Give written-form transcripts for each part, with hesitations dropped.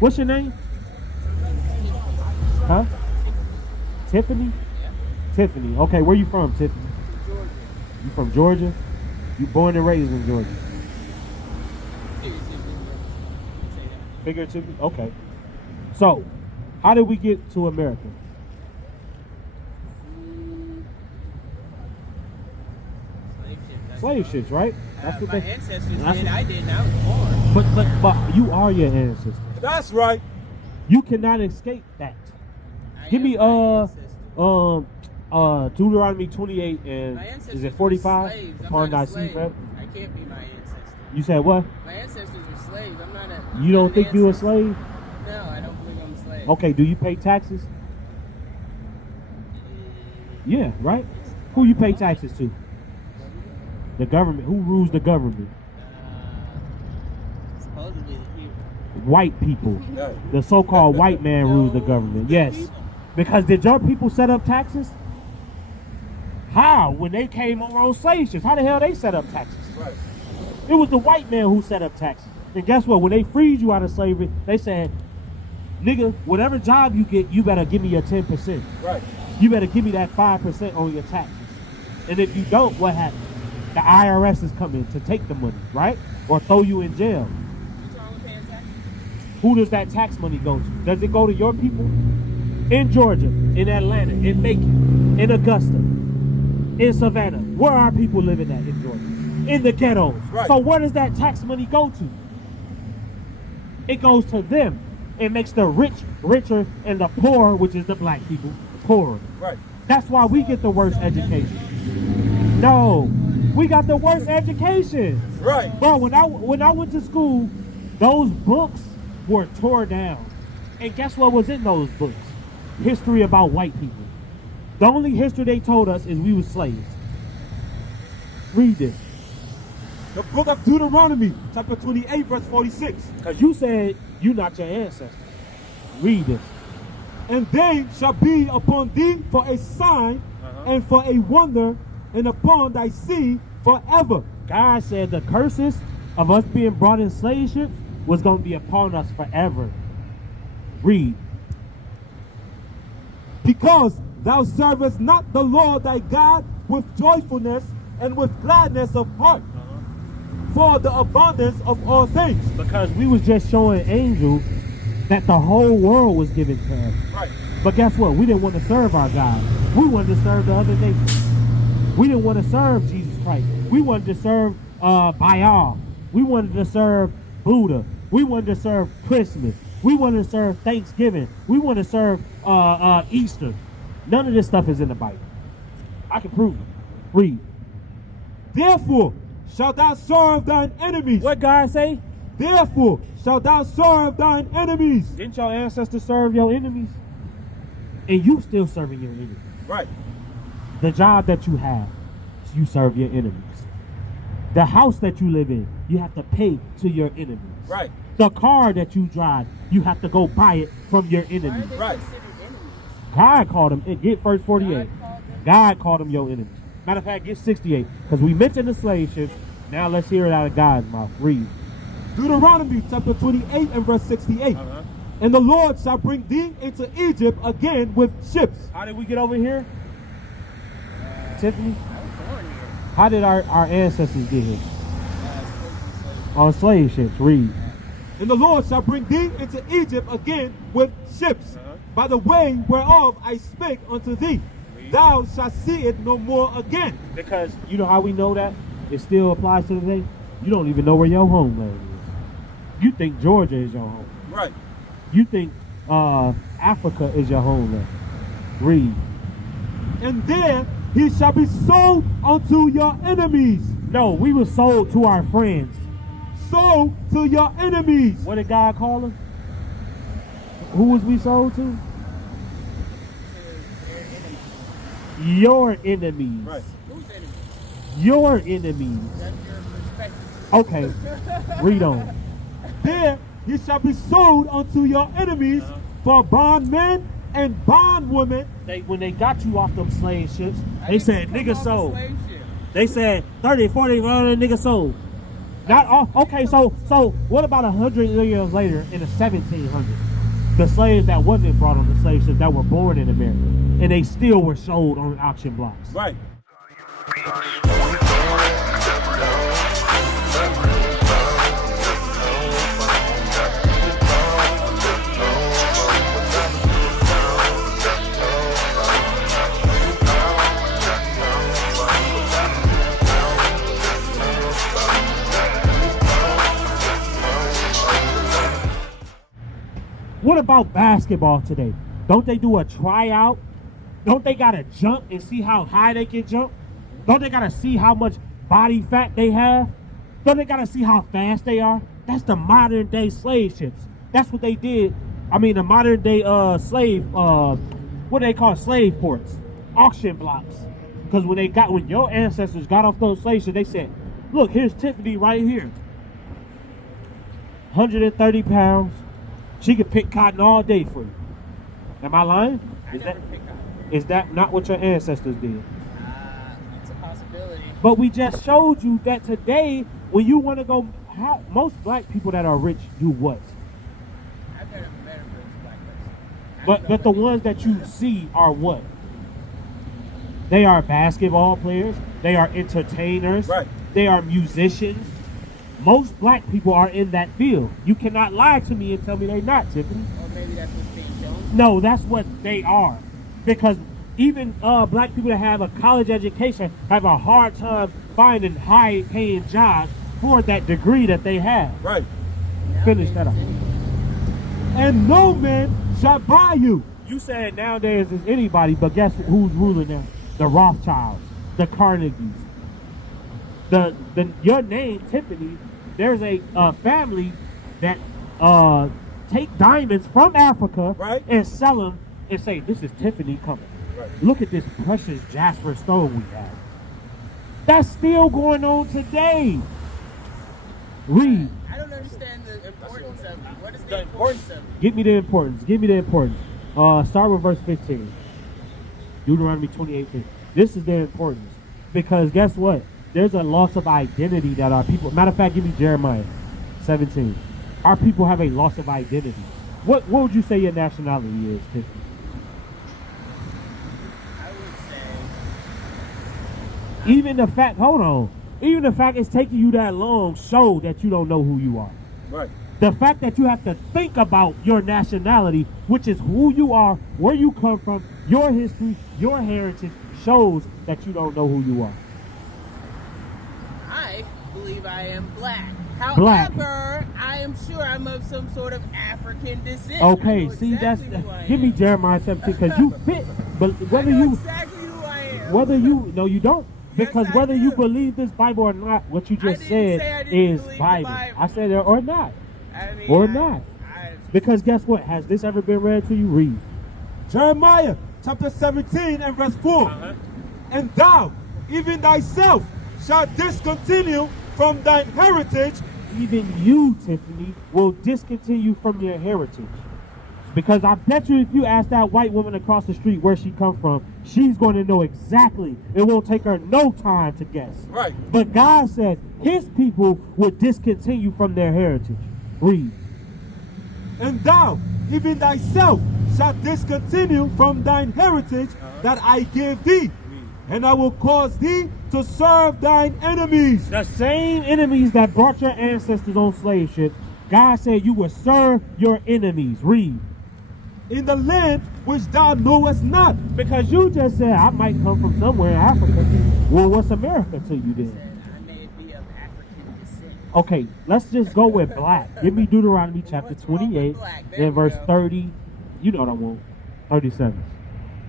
What's your name? Huh? Tiffany? Yeah. Tiffany. Okay, where you from, Tiffany? Georgia. You from Georgia? You born and raised in Georgia? Figuratively? Okay. So, how did we get to America? Slave ships, right? That's what my they. ancestors did. I didn't. I was born. But you are your ancestors. That's right. You cannot escape that. Give me Deuteronomy 28 and is it 45? Upon thy seed forever. I can't be my ancestor. You said what? My ancestors are slaves. I'm not a. You don't think you're a slave? No, I don't believe I'm a slave. Okay, do you pay taxes? Yeah, right? Who you pay taxes to? The government. Who rules the government? Supposedly the people. White people. The so-called white man rules the government. Yes. Because did your people set up taxes? How? When they came over on slave ships, how the hell they set up taxes? Right. It was the white man who set up taxes. And guess what? When they freed you out of slavery, they said, nigga, whatever job you get, you better give me your 10%. Right. You better give me that 5% on your taxes. And if you don't, what happens? The IRS is coming to take the money, right? Or throw you in jail. What's wrong with paying taxes? Who does that tax money go to? Does it go to your people? In Georgia, in Atlanta, in Macon, in Augusta, in Savannah. Where are people living at in Georgia? In the ghettos. Right. So where does that tax money go to? It goes to them. It makes the rich richer and the poor, which is the black people, poorer. Right. That's why we get the worst education. No, we got the worst education. Right. Bro, when I went to school, those books were tore down. And guess what was in those books? History about white people. The only history they told us is we were slaves. Read this. The book of Deuteronomy, chapter 28, verse 46. Because you said you're not your ancestors. Read this. And they shall be upon thee for a sign and for a wonder, and upon thy seed forever. God said the curses of us being brought in slave ships was going to be upon us forever. Read. Because thou servest not the Lord thy God with joyfulness and with gladness of heart, for the abundance of all things. Because we was just showing angels that the whole world was given to us. Right. But guess what? We didn't want to serve our God. We wanted to serve the other nations. We didn't want to serve Jesus Christ. We wanted to serve Baal. We wanted to serve Buddha. We wanted to serve Christmas. We wanted to serve Thanksgiving. We wanted to serve Easter. None of this stuff is in the Bible. I can prove it. Read. Therefore shalt thou serve thine enemies. What God say? Therefore shalt thou serve thine enemies. Didn't your ancestors serve your enemies? And you still serving your enemies. Right. The job that you have, you serve your enemies. The house that you live in, you have to pay to your enemies. Right. The car that you drive, you have to go buy it from your enemies. Right. God called them. Get verse 48. God called them your enemies. Matter of fact, get 68. Because we mentioned the slave ships. Now let's hear it out of God's mouth. Read. Deuteronomy chapter 28 and verse 68. And the Lord shall bring thee into Egypt again with ships. How did we get over here? Tiffany? I was born here. How did our ancestors get here? On slave ships. Read. And the Lord shall bring thee into Egypt again with ships, by the way whereof I spake unto thee. Thou shalt see it no more again. Because you know how we know that? It still applies to today. You don't even know where your homeland is. You think Georgia is your home. Right. You think Africa is your homeland. Read. And there he shall be sold unto your enemies. No, we were sold to our friends. Sold to your enemies. What did God call us? Who was we sold to? Your enemies. Right. Who's enemies? Your enemies. That's your perspective. Okay. Read on. There ye shall be sold unto your enemies for bondmen and bondwomen. When they got you off them slave ships, they said nigga sold. Slave ship. They said 30, 40, nigga sold. Not all. Okay, so what about 100 years later in the 1700s? The slaves that wasn't brought on the slave ships that were born in America, and they still were sold on auction blocks. Right. What about basketball today? Don't they do a tryout? Don't they gotta jump and see how high they can jump? Don't they gotta see how much body fat they have? Don't they gotta see how fast they are? That's the modern day slave ships. That's what they did. I mean, the modern day slave, what do they call slave ports? Auction blocks. Because when your ancestors got off those slave ships, they said, look, here's Tiffany right here. 130 pounds. She could pick cotton all day for you. Am I lying? Is that not what your ancestors did? It's a possibility. But we just showed you that today, when you want to go, most black people that are rich do what? I've never met a rich black person. But the ones that you see are what? They are basketball players. They are entertainers. Right. They are musicians. Most black people are in that field. You cannot lie to me and tell me they're not, Tiffany. Or maybe that's what's being shown. No, that's what they are. Because even black people that have a college education have a hard time finding high-paying jobs for that degree that they have. Right. Finish that up. And no man shall buy you. You said nowadays it's anybody, but guess who's ruling now? The Rothschilds, the Carnegies. Your name, Tiffany, there's a family that take diamonds from Africa, right, and sell them and say, this is Tiffany coming. Right. Look at this precious jasper stone we have. That's still going on today. Read. I don't understand the importance of it. What is the importance of it? Give me the importance. Give me the importance. Start with verse 15. Deuteronomy 28:15. This is the importance. Because guess what? There's a loss of identity that our people... Matter of fact, give me Jeremiah 17. Our people have a loss of identity. What would you say your nationality is, Tiffany? I would say... Even the fact... Hold on. Even the fact it's taking you that long show that you don't know who you are. Right. The fact that you have to think about your nationality, which is who you are, where you come from, your history, your heritage, shows that you don't know who you are. I believe I am black. Black. However, I am sure I'm of some sort of African descent. Okay, I know see, exactly who I give me am. Jeremiah 17 because you fit. But whether I know you, exactly who I am. whether you, no, you don't. Because Yes, I whether you do. believe this Bible or not, what you just I didn't say I said didn't is believe the Bible. Bible. I said it or not. I mean, Or not. I, Because guess what? Has this ever been read to you? Read. Jeremiah chapter 17 and verse 4. And thou, even thyself, shalt discontinue from thine heritage. Even you, Tiffany, will discontinue from your heritage. Because I bet you if you ask that white woman across the street where she come from, she's going to know exactly. It won't take her no time to guess. Right. But God said his people would discontinue from their heritage. Read. And thou, even thyself, shalt discontinue from thine heritage that I gave thee. And I will cause thee to serve thine enemies. The same enemies that brought your ancestors on slave ships, God said you will serve your enemies. Read. In the land which thou knowest not. Because you just said, I might come from somewhere in Africa. Well, what's America to you then? said I may be of African descent. Okay, let's just go with black. Give me Deuteronomy chapter What's wrong with 28 black? There and we verse go. 30. You know what I want. 37.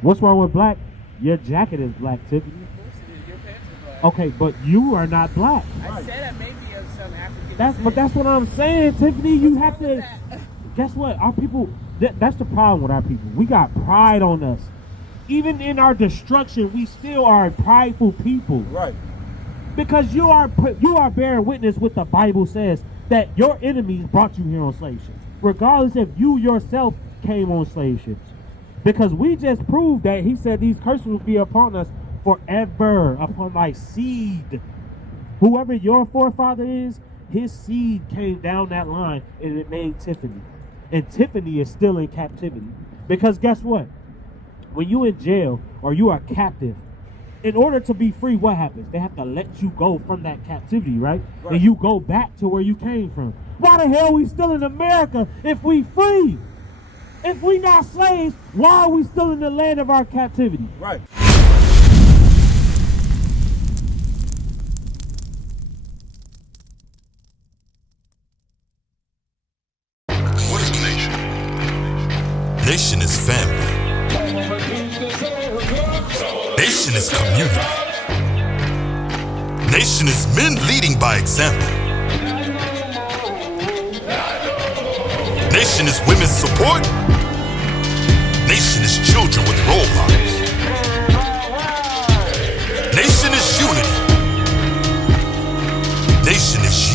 What's wrong with black? Your jacket is black, Tiffany. Of course it is. Your pants are black. Okay, but you are not black. I said I may be of some African descent. But that's what I'm saying, Tiffany. You have What's wrong to... with that? Guess what? Our people, that's the problem with our people. We got pride on us. Even in our destruction, we still are a prideful people. Right. Because you are bearing witness what the Bible says, that your enemies brought you here on slave ships, regardless if you yourself came on slave ships. Because we just proved that he said these curses will be upon us forever, upon thy seed. Whoever your forefather is, his seed came down that line and it made Tiffany. And Tiffany is still in captivity. Because guess what? When you in jail or you are captive, in order to be free, what happens? They have to let you go from that captivity, right? And you go back to where you came from. Why the hell are we still in America if we free? If we not slaves, why are we still in the land of our captivity? Right. What is a nation? Nation is family. Nation is community. Nation is men leading by example. Nation is women's support. Nation is children with role models. Nation is unity. Nation is